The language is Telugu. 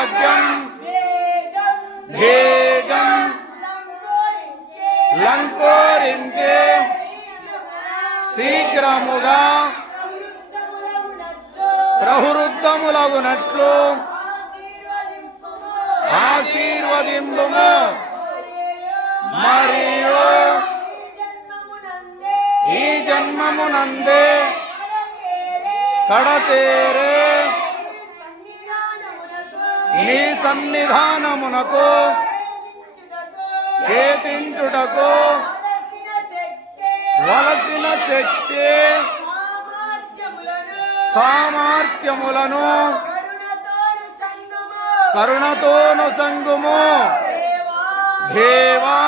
భాగ్యం భేదం లంకోరించే శీఘ్రముగా ప్రవృత్తములగునట్లు ఆశీర్వదింపుము. మరియు ఈ జన్మమునందే కడతేరే నీ సన్నిధానమునకు కీర్తించుటకు వలసిన శక్తి సామర్థ్యములను కరుణతోను సంగుము.